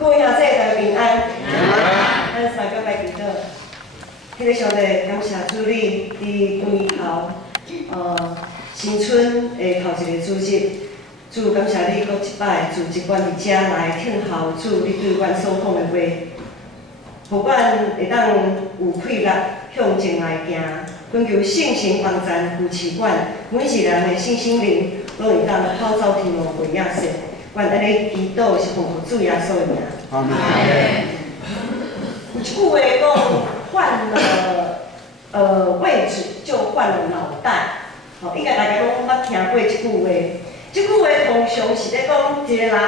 各位兄弟大家平安。咱三个来祈祷。迄个上帝，感谢主你伫年头，新春的头一个主日，主感谢你，搁一摆自一阮伫遮来听候主你对阮所讲的话，互阮会当有气力向前来行。恳求圣神帮赞扶持阮，每一人的信心灵，拢会当跑走天路过亚瑟。阮安尼祈祷是奉主耶稣的名。阿门。有一句话讲，换了位置就换了脑袋。吼，应该大家拢捌听过这句话。这句话通常是咧讲一个人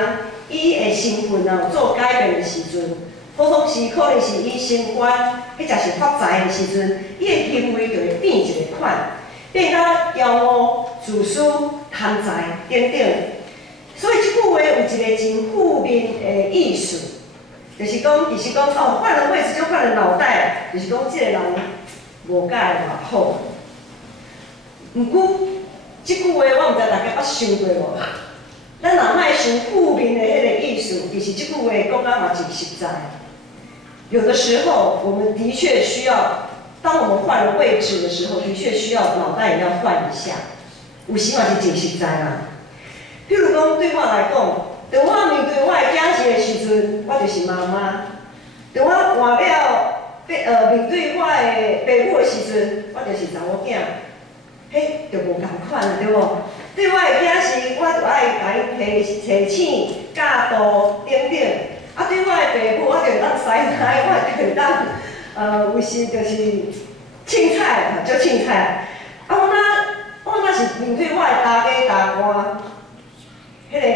伊的身份做改变的时阵，普通时可能是伊升官，或者是发财的时阵，伊的行为就会变一个款，变到骄傲、自私、贪财等等。所以这句话有一个真负面的意思，就是讲，其实讲哦，换了位置就换了脑袋，就是讲这个人无甲会偌好。毋过，这句话我毋知大家捌想过无？咱若莫想负面的迄个意思，其实这句话讲啊嘛真实在。有的时候，我们的确需要，当我们换了位置的时候，的确需要脑袋也要换一下。有时嘛是真实在啦。譬如讲，对我来讲，当我面对我的囝儿的时阵，我就是妈妈；当我换了面对我的爸母的时阵，我就是查某囝。迄就无共款，对无？对我的囝儿，我就爱甲伊提醒、教导等等。啊，对我的爸母，我就会当洗菜，我就会当有时就是凊彩，做凊彩。啊，我若是面对我的大家大官。迄个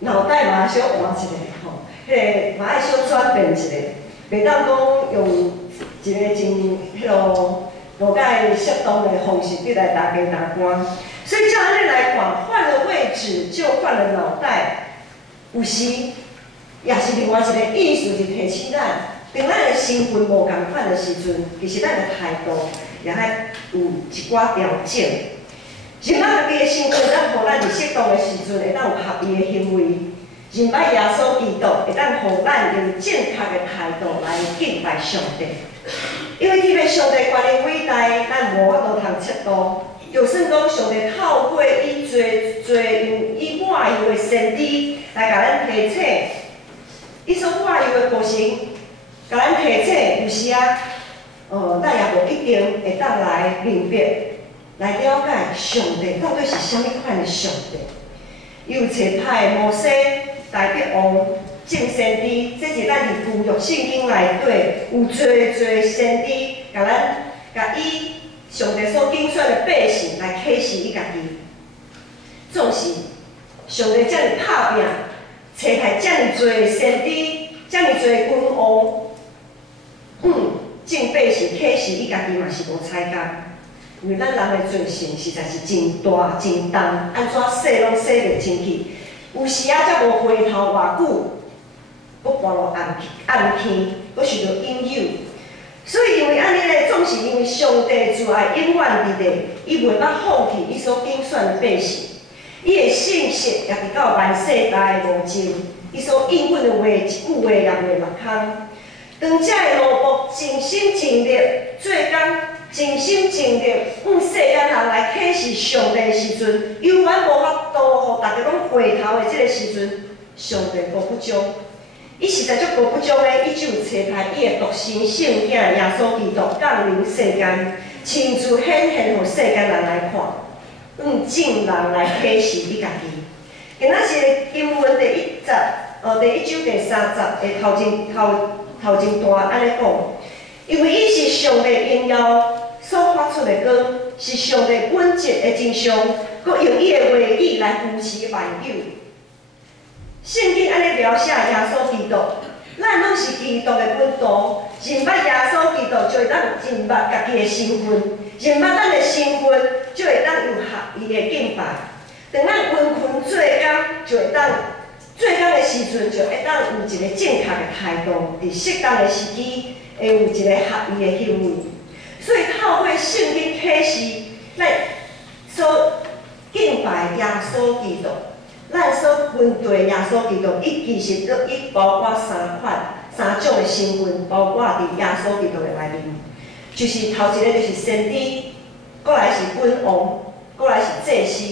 脑袋嘛小换一下吼，迄个嘛爱小转变一下，袂当讲用一个真迄落无介适当的方式对来打家打官。所以照安尼来看，换了位置就换了脑袋，有时也是另外一个意思，是提醒咱，当咱的身份无共款的时阵，其实咱的态度也爱有一寡调整。认捌家己的身份，咱互咱伫适当的时阵会当有合理的行为；认捌耶稣基督，会当互咱用正确的态度来敬拜上帝。因为天父上帝权力伟大，咱无法度通测度。就算讲上帝透过伊用伊外游的先知来甲咱提醒，伊所外游的过程，甲咱提醒，有时咱也无一定会当来明白。来了解上帝到底是啥物款的上帝？又找派摩西、大必王、正先知，这是咱伫旧约圣经内底有侪先知，甲伊上帝所拣选的百姓来启示伊家己。总是上帝遮尔拍拼，找派遮尔侪先知，遮尔侪君王，正百姓启示伊家己嘛是无采工。因为咱人的罪性实在是真大真重，安怎洗拢洗袂清去。有时啊，才无回头偌久，搁跋落暗天，搁受到引诱。所以因为安尼咧，总是因为上帝自爱永远伫咧，伊袂捌放弃伊所拣选的百姓。伊的信息也直到万世代无尽，伊所应允的话一句话也袂落空。当遮的罗卜尽心尽力做工。尽心尽力向世间人来启示上帝的时阵，永远无法度互大家拢回头的这个时阵，上帝无不将。伊实在足无不将的，伊只有找派伊的独生圣囝耶稣基督降临世间，亲自显现互世间人来看，用正人来启示伊家己。今仔是经文第1章第1章第3节的头前段安尼讲。因为伊是上帝荣耀所发出的光，是上帝本质的真相，佮用伊的话语来扶持万有。圣经安尼描写耶稣基督，咱拢是基督的本道，认捌耶稣基督就会当认捌家己的身份，认捌咱的身份就会当有合理的敬拜。当咱温困做工，就会当做工的时阵，就会当有一个正确的态度，伫适当的时机。会有一个合理的行为，所以透过圣经启示，咱所敬拜耶稣基督，咱所分对耶稣基督，伊其实伊包括三种的身份，包括伫耶稣基督的内面，就是头一个就是先知，过来是君王，过来是祭司。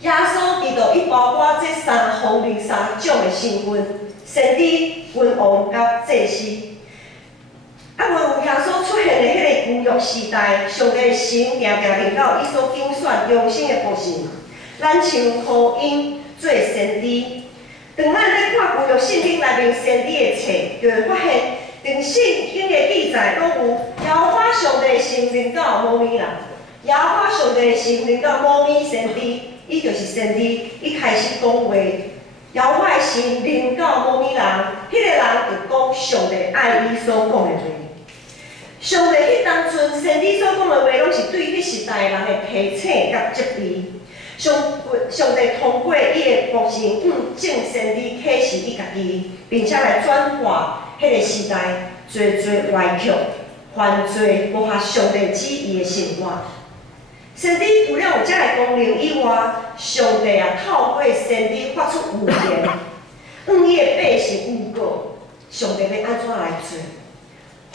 耶稣基督伊包括这三方面三种的身份：先知、君王甲祭司。啊，有耶稣出现的迄个旧约时代，上帝神定定领导伊所拣选忠心的仆人，咱像呼应做先知。当咱咧看旧约圣经内面先知的册，就会发现，连圣经的记载拢有耶和华上帝神领导摩米人，耶和华上帝神领导摩米先知，伊就是先知，伊开始讲话。耶和华神领导摩米人，迄个人就讲上帝爱伊所讲的话。上帝迄当阵先知所讲的话，拢是对迄时代人的提醒甲责备。上帝通过伊的仆人正先知启示伊家己，并且来转化迄个时代侪歪曲、犯罪无合上帝旨意的生活。先知除了有遮个功能以外，上帝也透过先知发出预言，伊的百姓预告上帝要安怎来做。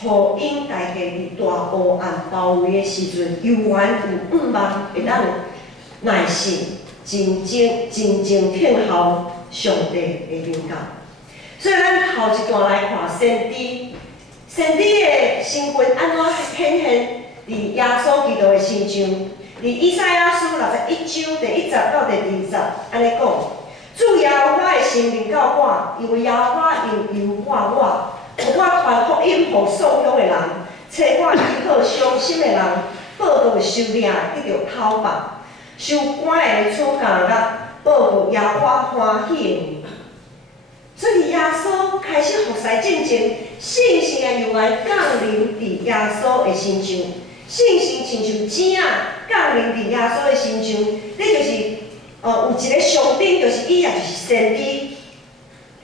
互因大家伫大黑暗包围的时阵，犹原有望会当耐心、真正听候上帝的领导。所以咱头一段来看先知的身份安怎显现伫耶稣基督的身上。伫以赛亚书61章第1节到第2节，安尼讲：主耶和华的神领导我，因为耶和华用油抹我。我传福音予丧丧的人，找我医好伤心的人，报告受领得到讨放，受关的处教甲报告耶和华欢喜的年。所以耶稣开始服侍正正，圣神也由来降临伫耶稣的身上，圣神亲像井啊降临伫耶稣的身上，这就是有一个象征，就是伊也就是先知。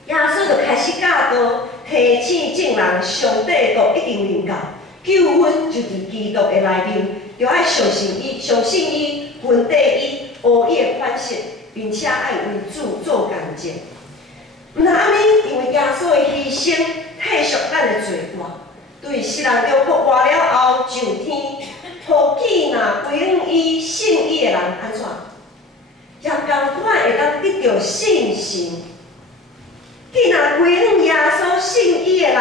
耶稣就开始教导。提醒众人，上帝都一定能够救恩，就伫基督的内面，就爱相信伊，分地伊，学伊的款式，并且爱为主做工作。毋通安尼，因为耶稣的牺牲，替赎咱的罪过，对世人中国活了后上天，互记若归向伊、信伊的人安怎？也同款会当得到信心。既然归向耶稣信伊的人，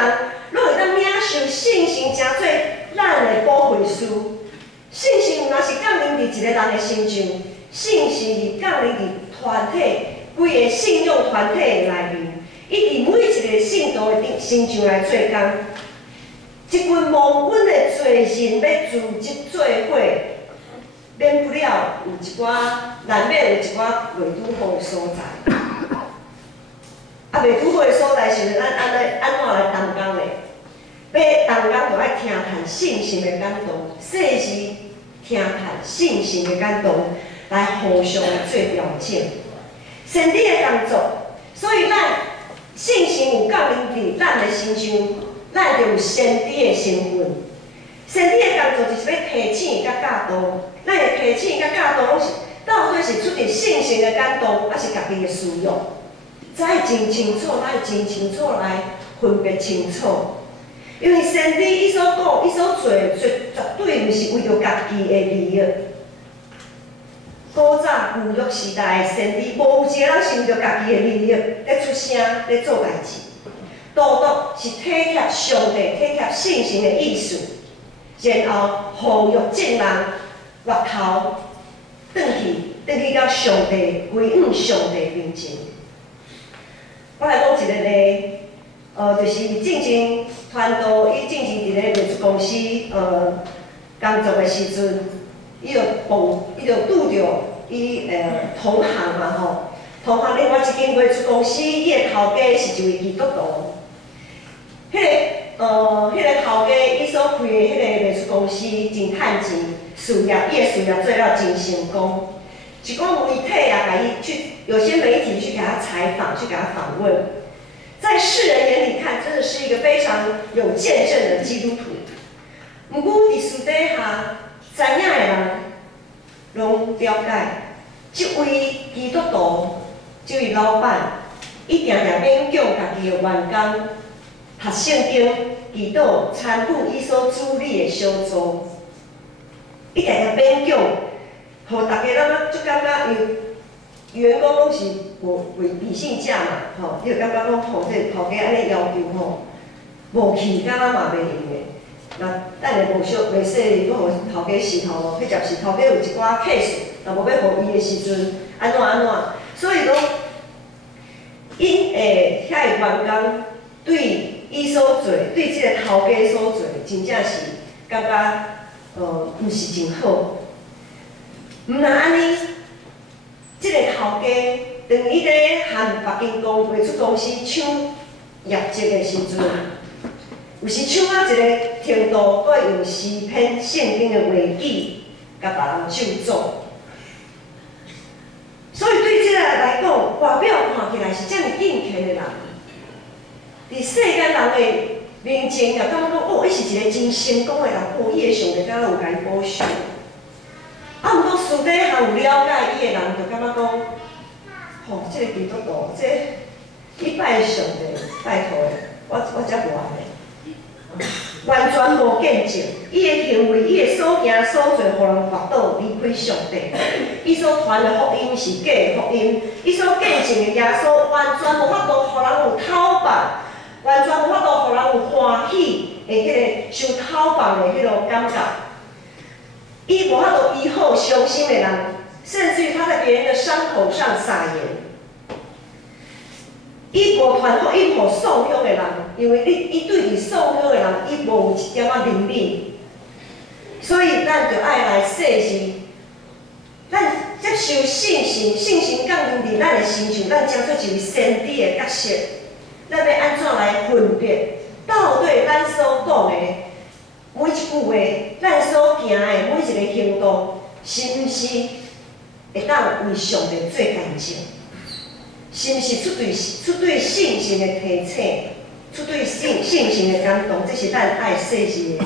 拢会当领受圣神诚做咱的保惠师。圣神若是降临伫一个人的身上，圣神是降临伫团体规个信仰团体的内面，伊伫每一个信徒的身上来做工。一群蒙恩的罪人要组织做伙，免不了有一寡难免有一寡未拄好的所在。未拄好的所在是咱安怎来同工的？要同工就爱听谈圣神的感动，细时听谈圣神的感动，来互相做调整。先知的工作，所以咱圣神有降临伫咱的身上，咱就有先知的身份。先知的工作就是要提醒甲教导，咱的提醒甲教导拢是到底是出自圣神的感动，还是家己的需要？才会真清楚，咱会真清楚来分别清楚。因为先知伊所讲、伊所做，绝对毋是为着家己的利益。古早旧约时代的先知，无有一个人是为着家己的利益咧出声、咧做代志，独是体贴上帝、体贴圣神的意思，然后呼吁众人回头转去到上帝归向上帝面前。我来讲一个例，就是进前传道，伊进前伫咧美术公司工作的时阵，伊就拄着伊同行嘛吼，同行另外一间美术公司，伊的头家是一位基督徒。迄个头家伊所开的迄个美术公司真趁钱，伊的事业做了真成功。一个媒体也甲伊去，有些媒体去给他采访，去给他访问，在世人眼里看，真的是一个非常有见证的基督徒。不过伫私底下，知影的人拢了解，即位基督徒，即位老板，伊定定勉强家己的员工读圣经、祈祷、参与伊所主理的小组，伊定定勉强，互大家就感觉因员工拢是为理性者嘛，吼，你就感觉讲吼，这头家安尼要求吼，无去敢若嘛袂用的。那等下无说，我互头家石头哦，迄就是头家有一寡 case， 若无要互伊的时阵，安怎，所以讲，因遐个员工对伊所做，对即个头家所做，真正是感觉毋是真好。毋但安尼，即个头家当伊咧和别间卖出公司抢业绩的时阵，有时抢到一个程度，搁用诗篇圣经的话语，甲别人咒诅。所以对即个来讲，外表看起来是遮尔敬虔的人，伫世间人的面前，也感觉讲哦，伊是一个真成功的人，哦，伊的上帝敢若有甲伊保守。啊，毋过私底下有了解伊的人，就感觉讲，吼，即个基督徒，伊拜上帝，拜托的，我才无安尼。完全无见证，伊的行为、伊的所行所做，互人滑倒离开上帝。伊所传的福音是假的福音，伊所见证的耶稣完全无法度，互人有讨办，完全无法度，互人有欢喜的迄个受讨办的迄种感觉。伊无法度医好伤心的人，甚至于他在别人的伤口上撒盐。伊无传福音互受伤的人，因为伊对伊受伤的人，伊无有一点仔怜悯，所以咱就爱来细心，咱接受信心降临伫咱的身上，咱将做一位先知的角色，咱要安怎来分别到底咱所讲的每一句话，咱所行的每一个行动，是毋是会当为上帝做见证？是毋是出对信心的提醒，出对信心的感动，这是咱爱细心的。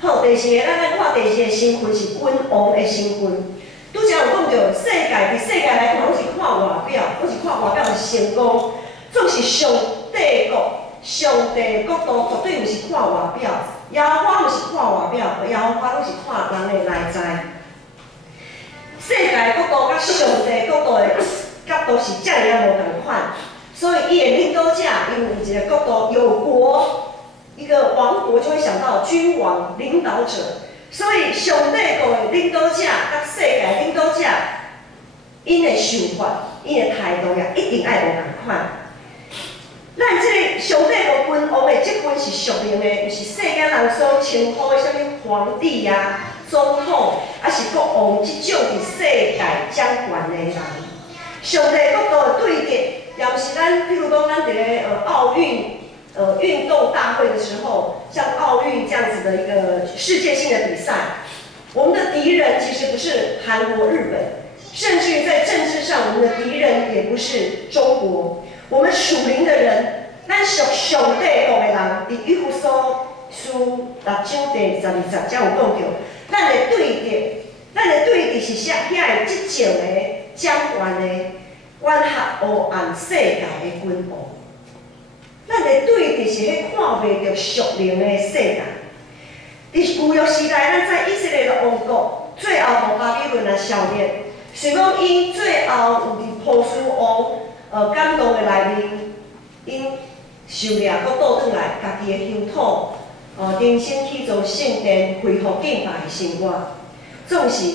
好，第四个，咱来看第四个身份是君王的身份。拄则有讲到，世界来看，拢是看外表，拢是看外表是成功，总是上帝国度绝对毋是看外表，耶和华毋是看外表，耶和华拢是看人的内在。世界国度甲上帝国度的角度是遮尔啊无同款，所以伊的领导者，因为一个国度有国，一个王国就会想到君王、领导者，所以上帝国的领导者甲世界领导者，因的想法、因的态度也一定爱无同款。咱这个上帝国君王的职分是属灵的，毋是世间人所称呼的啥物皇帝啊、总统，还是国王即种伫世界掌权的人。上帝国度的对立，也毋是咱，譬如讲咱伫个奥运运动大会的时候，像奥运这样子的一个世界性的比赛，我们的敌人其实不是韩国、日本，甚至于在政治上，我们的敌人也不是中国。我们属灵的人，咱属上帝国的人，伫以弗所书6章第12节才有讲到，咱的对立是遐个即种的掌权的管辖黑暗世界的君王。咱的对立是迄看袂着属灵的世界。伫旧约时代，咱知以色列的王国最后互巴比伦来消灭，是讲因最后有伫波斯王感动的内面，因受掠搁倒转来家己的乡土，重新去做圣殿，恢复敬拜的生活。总是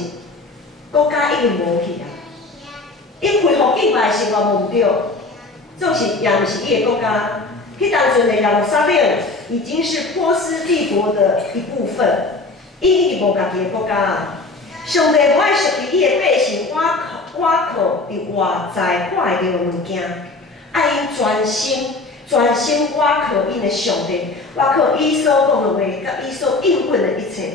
国家已经无去啊，因恢复敬拜的生活无对，总是也毋是伊的国家。迄当阵的耶路撒冷已经是波斯帝国的一部分，伊已经无家己的国家啊。上帝无爱属于伊的百姓，我靠伫外在看会到的物件，爱因专心我靠因的上帝，我靠伊所讲的话，甲伊所应允的一切。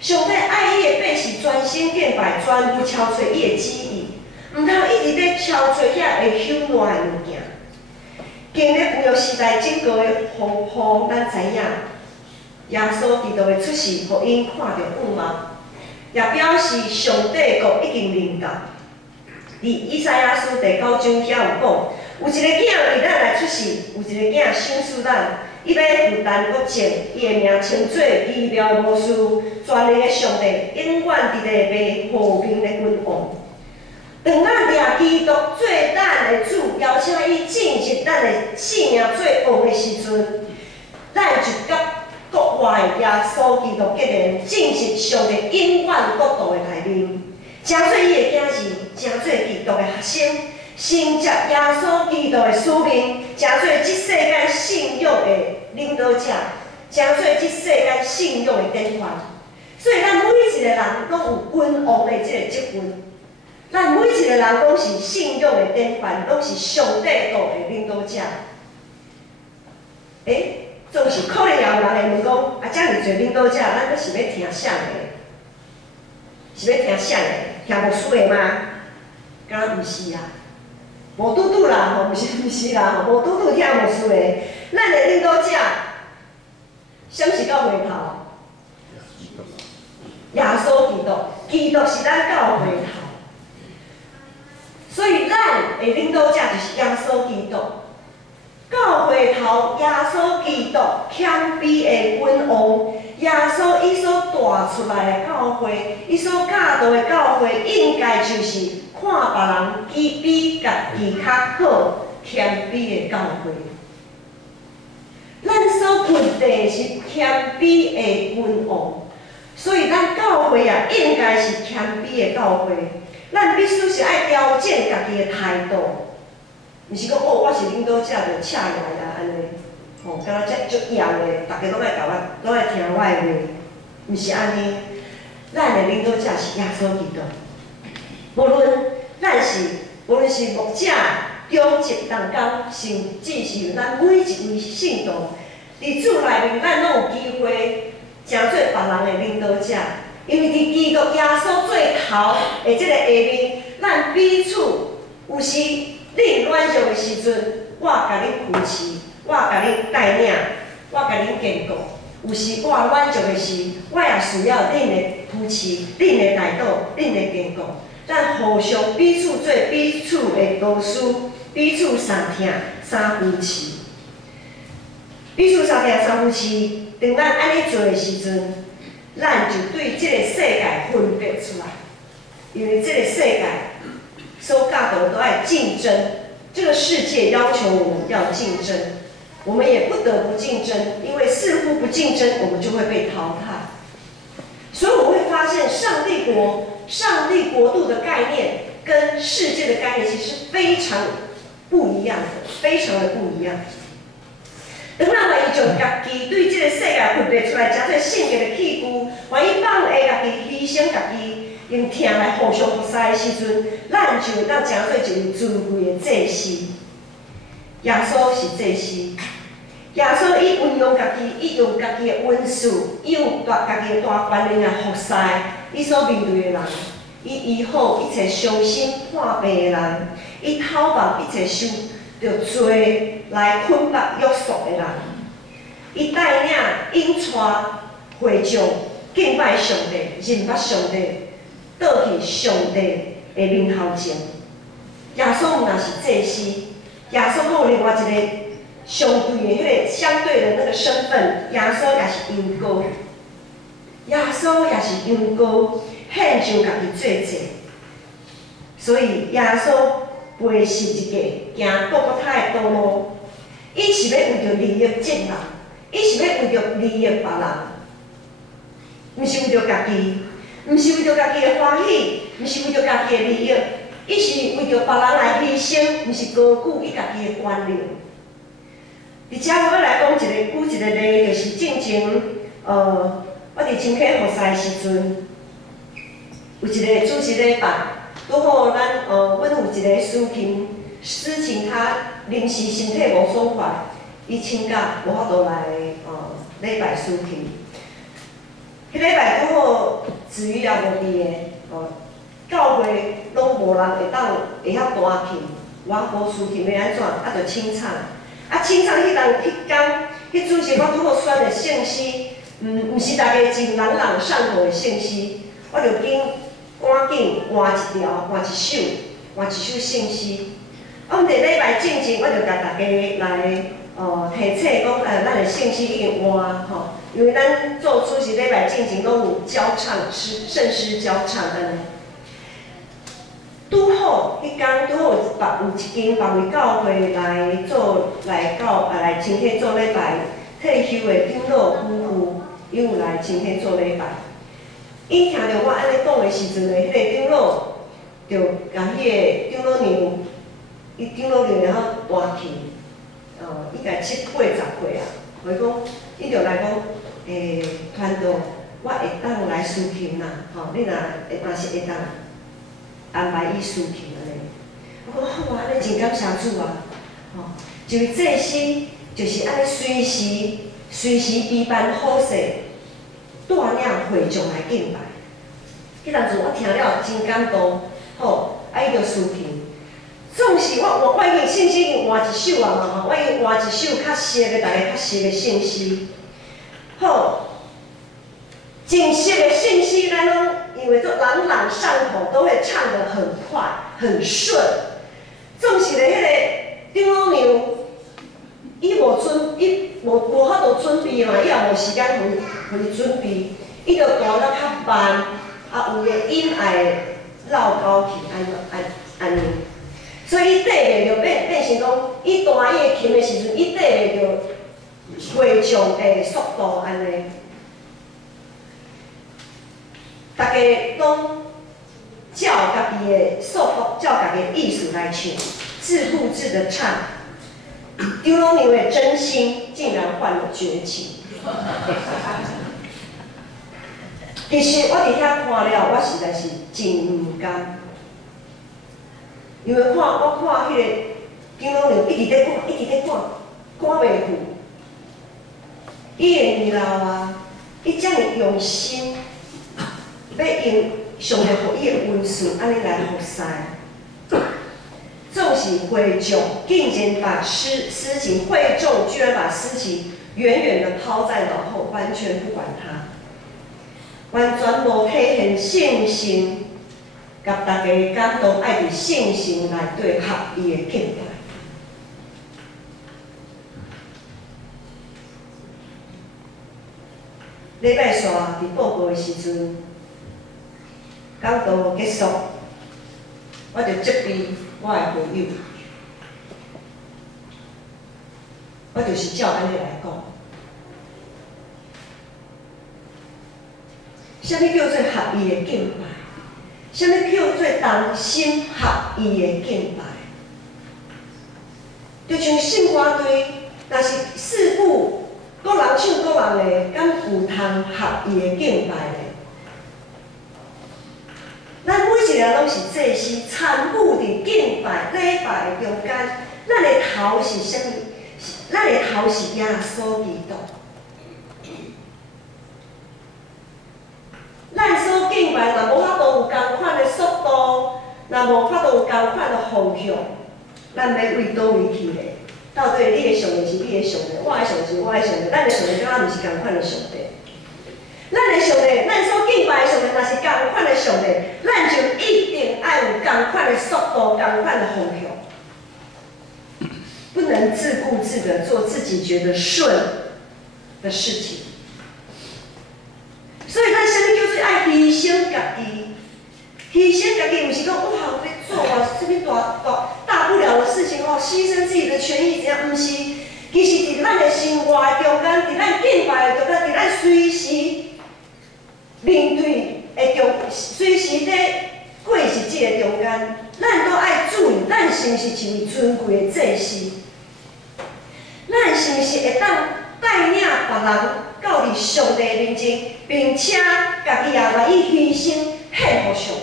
上帝爱伊的百姓专心敬拜，专注敲找伊的旨意，毋通一直咧敲找遐会朽烂的物件。经历旧约时代整个的风波，咱知影，耶稣基督的出世，互因看到雾幕，也表示上帝国已经临到。伫以赛亚书第9章遐有讲，有一个囝为咱来出世，有一个囝生属咱，伊要负担国政，伊的名称做奇妙无私，全能的上帝，永远伫咧被和平的君王。当咱掠基督做咱的主，邀请伊进入咱的性命做王的时阵，咱就甲国外的耶稣基督结连，进入上帝永远国度的内面，成做伊的囝儿，成做基督的学生，承接耶稣基督的使命，成做这世间信仰的领导者，成做这世间信仰的典范。所以，咱每一个人拢有君王的这个职分。咱每一个人拢是信仰的典范，拢是上帝道的领导者。总是可能也有人会问讲，啊，遮尔侪领导者，咱阁是要听啥的？是要听啥的？听牧师的吗？敢若毋是啦，无拄拄啦，吼，毋是啦，吼，无拄拄听牧师的。咱的领导者，什是到回头？耶稣基督，基督是咱到回头。所以，咱的领导者就是耶稣基督。到回头，耶稣基督谦卑的君王，耶稣伊所带出来的教会，伊所教导的教会，应该就是看别人比家己较好、谦卑的教会。咱所问题是谦卑的君王，所以咱教会也应该是谦卑的教会。咱必须是爱调整家己的态度，毋是讲我是领导者就请来啊安尼，敢若遮足严的，大家拢爱甲我，拢爱听我的话，毋是安尼。咱的领导者是耶稣基督，无论是牧者、中职同工，甚至是咱每一位信徒，伫主内面，咱拢有机会成做别人的领导者。因为伫基督耶稣最头的这个下面，咱彼此有时恁软弱的时阵，我甲恁扶持，我甲恁带领，我甲恁坚固；有时我软弱的时，我也需要恁的扶持、恁的带导、恁的坚固。咱互相彼此做彼此的导师，彼此相听、相扶持，彼此相听、相扶持。当咱安尼做的时阵，咱就对这个世界分别出来，因为这个世界所教导都爱竞争，这个世界要求我们要竞争，我们也不得不竞争，因为似乎不竞争，我们就会被淘汰。所以我们会发现，上帝国度的概念跟世界的概念其实非常不一样的，非常的不一样。当咱愿意将家己对这个世界分别出来，成做圣洁的器具，愿意放下家己、牺牲家己，用听来互相服侍的时阵，咱就会当成做一位尊贵的祭司。耶稣是祭司，耶稣伊运用家己，伊用家己的温素，伊用家己的大权力来服侍伊所面对的人，伊医好一切伤心患病的人，伊讨伐一切受着罪来捆绑约束的人，伊带领引带会众敬拜上帝，认捌上帝，倒去上帝的面头前。耶稣毋若是祭司，耶稣有另外一个相对的迄个相对的那个身份，耶稣也是羊羔，耶稣也是羊羔，献上家己做祭。所以耶稣背十字架行各各他的道路，伊是要为着利益众人，伊是要为着利益别人，毋是为着家己，毋是为着家己的欢喜，毋是为着家己的利益，伊是为着别人来牺牲，毋是高举伊家己的权利。伫遮我要来讲举一个例，就是进前我伫青溪服侍的时阵，有一个主席礼拜。拄好，阮有一个司琴，他临时身体无爽快，伊请假无法度来礼拜司琴。迄礼拜拄好子瑜也无伫个，教会拢无人会晓弹琴，我无司琴要安怎，就清唱。清唱迄天，迄主席我拄好选的圣诗，毋是大家真朗上口的圣诗，我就赶紧换一条，换一首，换一首圣诗。我伫礼拜进前，我就甲大家来提醒讲，咱的圣诗已经换吼，因为咱做出席礼拜进前拢有交唱圣诗交唱安尼。拄好迄天拄好有一间别位教会来请客做礼拜，退休的长老夫妇，伊有来请客做礼拜。伊听到我安尼讲的时阵呢，迄个长老就甲迄个长老娘，伊长老娘然后大气，伊家70、80岁啊，所以讲，伊就来讲，团队我会当来司琴啦，吼，你若是会当。安排伊事情安尼，我讲好啊，安尼真感谢主啊！吼，就这诗就是安尼随时备办好势，带领会众来敬拜。迄当阵我听了真感动，吼，伊就事情。总是我已经圣诗已经换一首啊嘛吼，我已经换一首较熟的，大家较熟的圣诗。好，真熟的圣诗咱拢。因为都朗朗上口，都会唱得很快、很顺。总是咧，迄个长老娘，伊无法度准备嘛，伊也无时间互伊准备，伊就弹得较慢，有个音爱绕高去，安尼。所以伊缀袂着变成讲，伊弹伊的琴的时阵，伊缀袂着会众的速度安尼。大家拢照家己的束缚，照家己的意思来唱，自顾自的唱。长老娘的真心竟然换了绝情。其实我伫遐看了，我实在是真唔甘，因为我看迄个长老娘一直在赶袂赴。伊的年老啊，伊遮尔用心。要用上帝予伊的温顺，安尼来服侍。纵使会众竟然把诗情，会众居然把诗情远远的抛在脑后，完全不管它，完全无体现信心，甲大家感动爱伫信心内对合伊的敬拜。礼拜三伫报告的时阵。讲道结束，我就责备我的朋友，我就是照安尼来讲。啥物叫做合意的敬拜？啥物叫做同心合意的敬拜？就像圣歌队，若是四句各人唱各人的，敢有通合意的敬拜咧？咱每一个拢是祭司，参与伫敬拜礼拜的中间。咱的头是啥物？咱的头是耶稣基督。咱所敬拜，若无法度有同款的速度，若无法度有同款的方向，咱要为倒位去咧？到底你的上帝是你的上帝，我的上帝是我的上帝，咱的上帝敢若毋是同款的上帝？咱的上帝，咱所敬拜的上帝，若是同款的上帝，咱就一定要有同款的速度、同款的方向，不能自顾自的做自己觉得顺的事情。所以咱啥物叫做爱牺牲家己？牺牲家己，毋是讲哇，我要做啊，什么大不了的事情哦，牺牲自己的权益怎样？毋是，其实伫咱的生活中间，伫咱敬拜的中间，伫咱随时。面对随时在过日子的中间，咱都爱注意，咱是毋是一位尊贵的祭司？咱是毋是会当带领别人到伫上帝面前，并且家己也愿意牺牲献互上帝？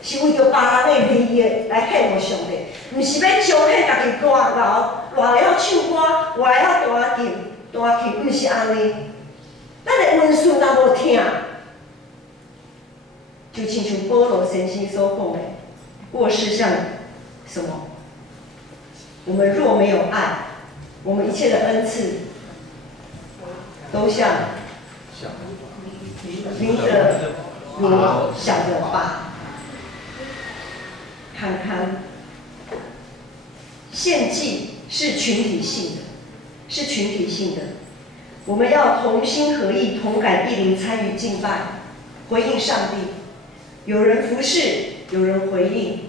是为着别人的利益来献互上帝，毋是要彰显家己偌老，偌会晓唱歌，偌会晓弹琴，毋是安尼。咱的温顺若无听。就亲像保罗先生所讲的，或是像什么？我们若没有爱，我们一切的恩赐都像明着如想着吧。康康。献祭是群体性的，是群体性的。我们要同心合意、同感意灵参与敬拜，回应上帝。有人服侍，有人回应；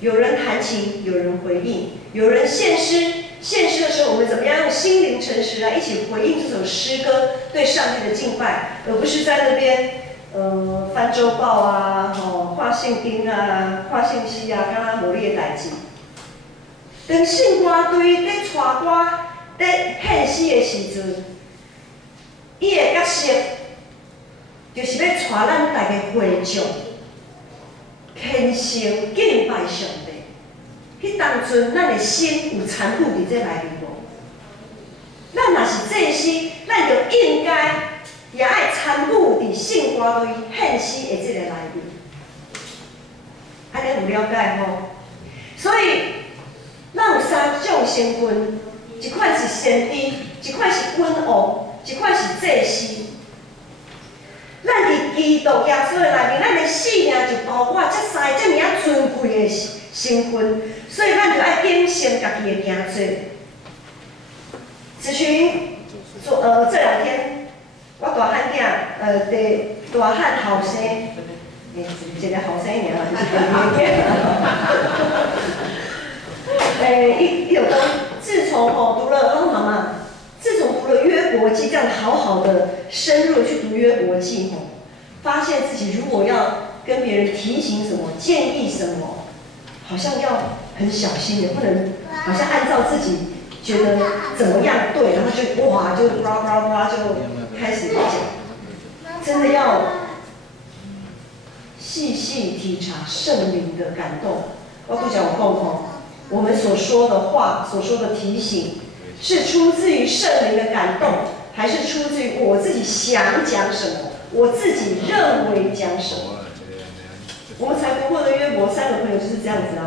有人弹琴，有人回应；有人献诗。献诗的时候，我们怎么样用心灵诚实来一起回应这首诗歌对上帝的敬拜，而不是在那边翻周报啊、看圣经啊、看信息啊，敢若无你的代志。当信歌队在带歌、在献诗的时阵，伊的角色就是要带咱大家会众虔诚敬拜上帝。迄当阵，咱的心有参与伫这内面无？咱若是祭司，咱就应该也爱参与伫圣歌队献诗的这个内面。安尼有了解吼？所以，咱有三种身份，一款是先知，一款是君王，一款是祭司。咱伫基督耶稣的内面，咱的性命就包括这三个这么啊尊贵的身份，所以咱就爱秉承家己的名字。子群，这两天我大汉囝，大汉后生，一个后生尔，就是个伊就讲，自从读了，他说妈妈，自从读了约伯记，这样好好的深入去读约伯记发现自己如果要跟别人提醒什么、建议什么，好像要很小心的，不能好像按照自己觉得怎么样对，然后就哇就叭叭叭就开始讲，真的要细细体察圣灵的感动。我不讲我们所说的话、所说的提醒，是出自于圣灵的感动，还是出自于我自己想讲什么？我自己认为讲什么？我们才读过的约伯三个朋友就是这样子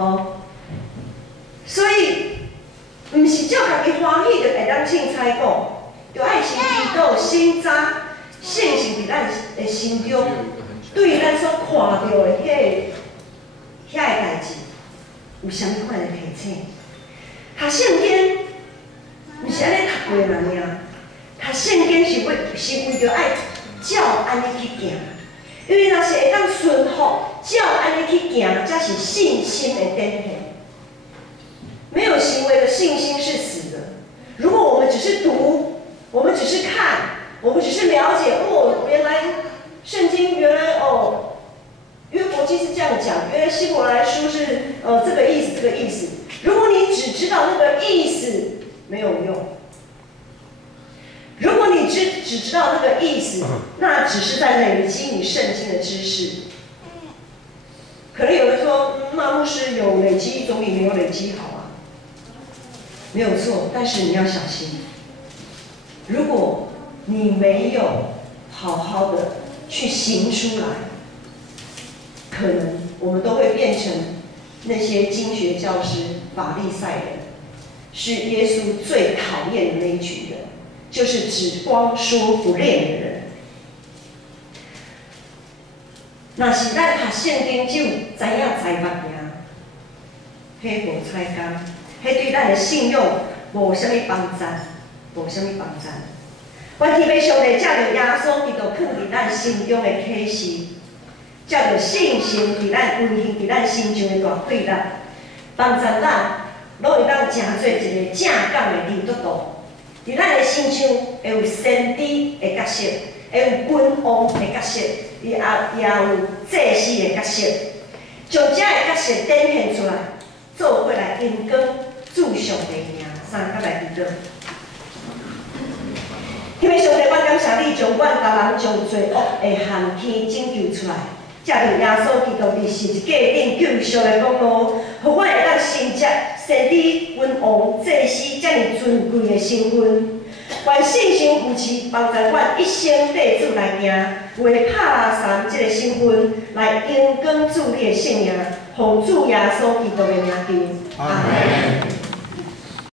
啊，所以不是照家己欢喜就会当凊彩讲，就爱先知道心早信是伫咱的心中，对于咱所看到的遐个代志，有啥物款的提醒？读圣经，不是安尼读过的人尔，读圣经是为着爱照安尼去行，因为若是会当顺服照安尼去行，才是信心的展现。没有行为的信心是死的。如果我们只是读，我们只是看，我们只是了解，原来圣经原来约伯记是这样讲，原来希伯来书是这个意思，这个意思。如果你只知道那个意思，没有用。如果你只知道那个意思，那只是在累积你圣经的知识。可能有人说，那牧师有累积总比没有累积好啊，没有错。但是你要小心，如果你没有好好的去行出来，可能我们都会变成那些经学教师、法利赛人，是耶稣最讨厌的那一群人。就是只光说不练的人。若是咱读圣经，只有知影知目件，迄无彩工，迄对咱的信用无啥物帮助，无啥物帮助。愿天父上帝借着耶稣基督放伫咱心中的启示，借着信心伫咱运行伫咱心中的大快乐，帮助咱拢会当成做一个正港的基督徒。伫咱的心中会有先知的角色，会有君王的角色，也有祭司的角色，将这个角色展现出来，做伙来因光主上帝名，三甲来祈祷。天父上帝，我感谢你将阮家人从罪恶的旱天拯救出来，借着耶稣基督伫十字架顶救赎的功劳，互阮会当承接先知、君王、祭司遮尔尊贵的身份。愿信心扶持，帮助阮一生跟主来行，为拍散这个身份，来因光主你的圣名，奉主耶稣基督的名求。阿门。